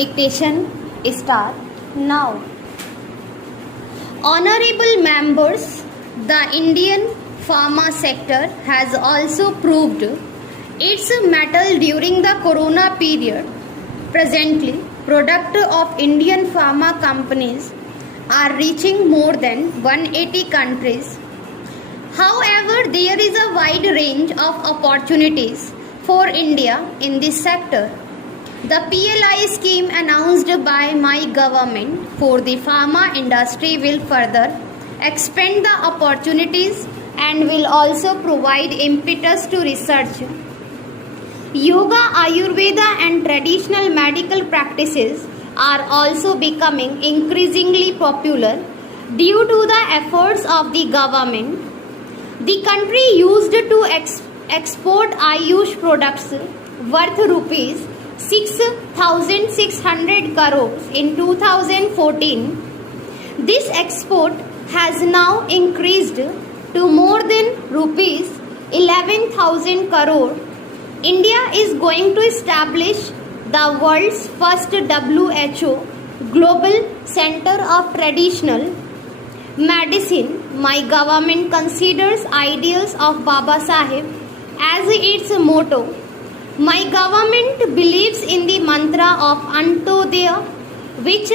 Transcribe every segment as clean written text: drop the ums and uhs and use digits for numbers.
Dictation start now. Honorable members, the Indian pharma sector has also proved its mettle during the corona period. Presently, products of Indian pharma companies are reaching more than 180 countries. However, there is a wide range of opportunities for India in this sector. The PLI scheme announced by my government for the pharma industry will further expand the opportunities and will also provide impetus to research. Yoga, Ayurveda and traditional medical practices are also becoming increasingly popular due to the efforts of the government. The country used to export Ayush products worth rupees 6,600 crores in 2014. This export has now increased to more than rupees 11,000 crore. India is going to establish the world's first WHO Global Center of Traditional Medicine. My government considers ideals of Baba Sahib as its motto. My government believes in the mantra of Antodaya, which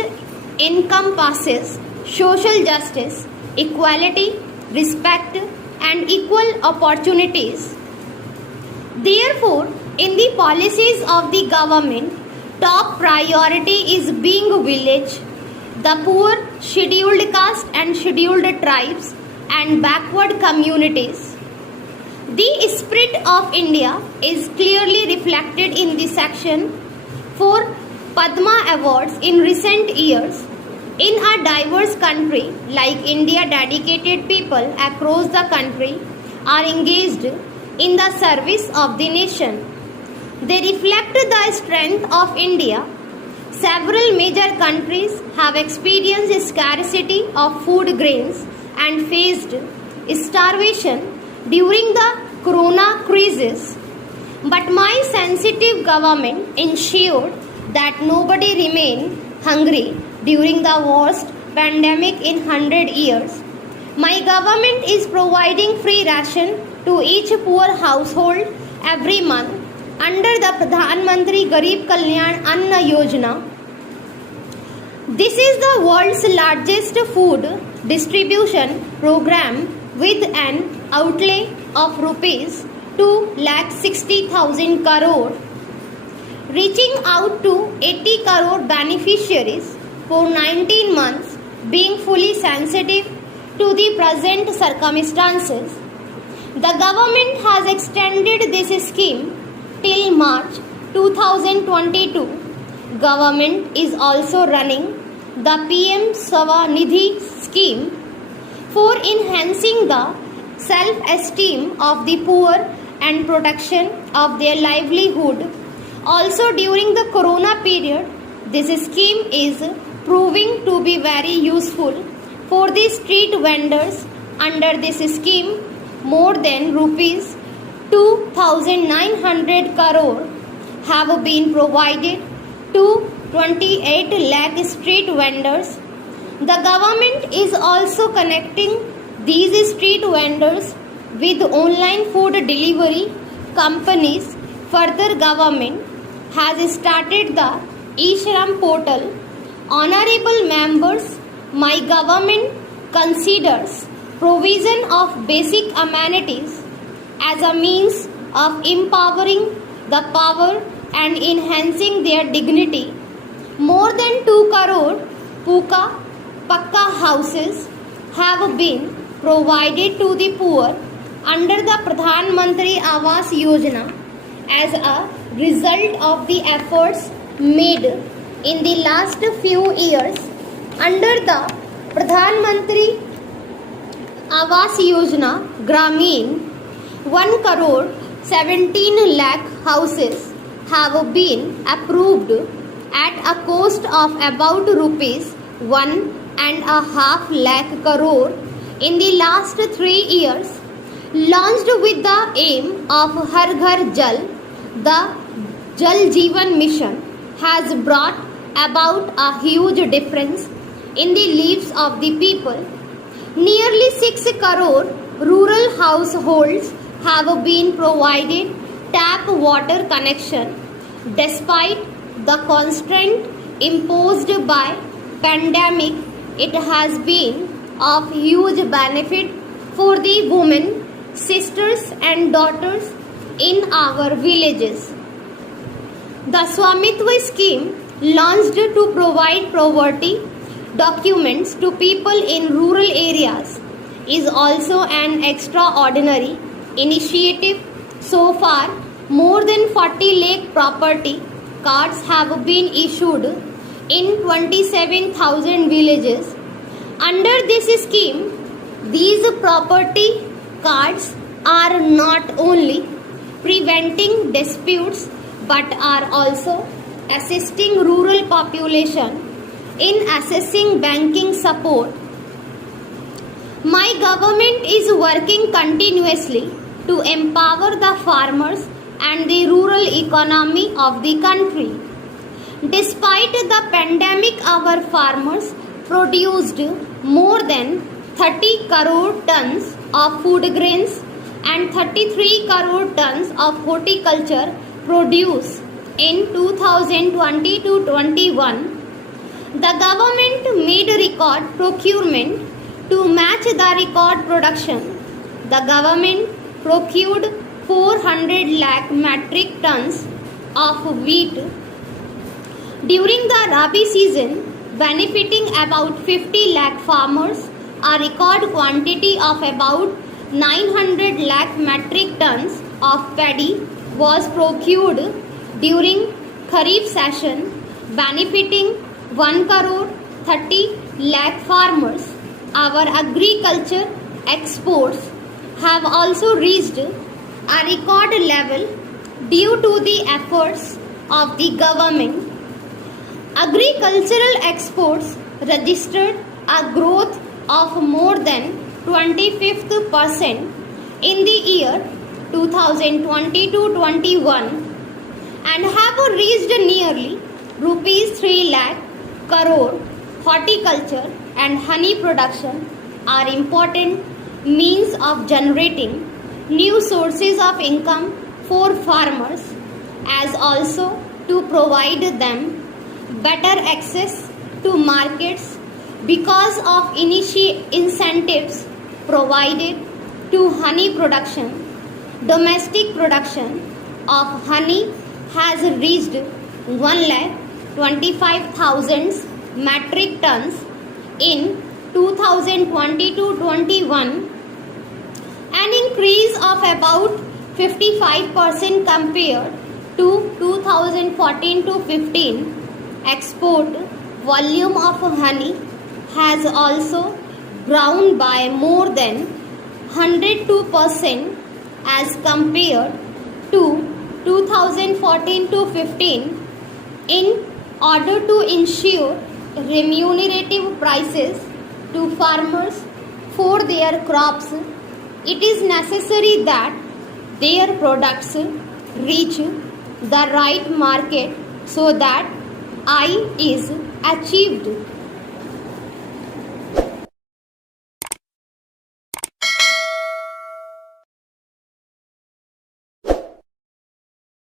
encompasses social justice, equality, respect, and equal opportunities. Therefore, in the policies of the government, top priority is being village, the poor, scheduled caste and scheduled tribes, and backward communities. The spirit of India is clearly reflected in the section for Padma Awards in recent years. In a diverse country like India, dedicated people across the country are engaged in the service of the nation. They reflect the strength of India. Several major countries have experienced scarcity of food grains and faced starvation during the corona crisis. But my sensitive government ensured that nobody remained hungry during the worst pandemic in 100 years. My government is providing free ration to each poor household every month under the Pradhan Mantri Garib Kalyan Anna Yojana. This is the world's largest food distribution program with an outlay of rupees 2,60,000 crore, reaching out to 80 crore beneficiaries for 19 months, being fully sensitive to the present circumstances. The government has extended this scheme till March 2022. Government is also running the PM Swanidhi scheme for enhancing the self-esteem of the poor and protection of their livelihood. Also during the corona period, this scheme is proving to be very useful for the street vendors. Under this scheme, more than rupees 2,900 crore have been provided to 28 lakh street vendors. The government is also connecting these street vendors with online food delivery companies. Further, government has started the eShram portal. Honorable members, my government considers provision of basic amenities as a means of empowering the poor and enhancing their dignity. More than 2 crore puka pakka houses have been provided to the poor under the Pradhan Mantri Awas Yojana as a result of the efforts made in the last few years. Under the Pradhan Mantri Awas Yojana Gramin, 1 crore 17 lakh houses have been approved at a cost of about rupees 1.5 lakh crore in the last 3 years. Launched with the aim of Har Ghar Jal, the Jal Jeevan Mission has brought about a huge difference in the lives of the people. Nearly 6 crore rural households have been provided tap water connection despite the constraint imposed by pandemic. It has been of huge benefit for the women, sisters and daughters in our villages. The Swamitva scheme launched to provide poverty documents to people in rural areas is also an extraordinary initiative. So far, more than 40 lakh property cards have been issued in 27,000 villages. Under this scheme, these property cards are not only preventing disputes but are also assisting rural population in accessing banking support. My government is working continuously to empower the farmers and the rural economy of the country. Despite the pandemic, our farmers produced more than 30 crore tons of food grains and 33 crore tons of horticulture produce in 2020-21. The government made record procurement to match the record production. The government procured 400 lakh metric tons of wheat during the Rabi season, benefiting about 50 lakh farmers. A record quantity of about 900 lakh metric tons of paddy was procured during Kharif session, benefiting 1 crore 30 lakh farmers. Our agriculture exports have also reached a record level due to the efforts of the government. Agricultural exports registered a growth of more than 25% in the year 2020-21 and have reached nearly rupees 3 lakh crore. Horticulture and honey production are important means of generating new sources of income for farmers, as also to provide them better access to markets because of incentives provided to honey production. Domestic production of honey has reached 1,25,000 metric tons in 2020-21, an increase of about 55% compared to 2014-15. Export volume of honey has also grown by more than 102% as compared to 2014-15. In order to ensure remunerative prices to farmers for their crops, it is necessary that their products reach the right market so that I is achieved.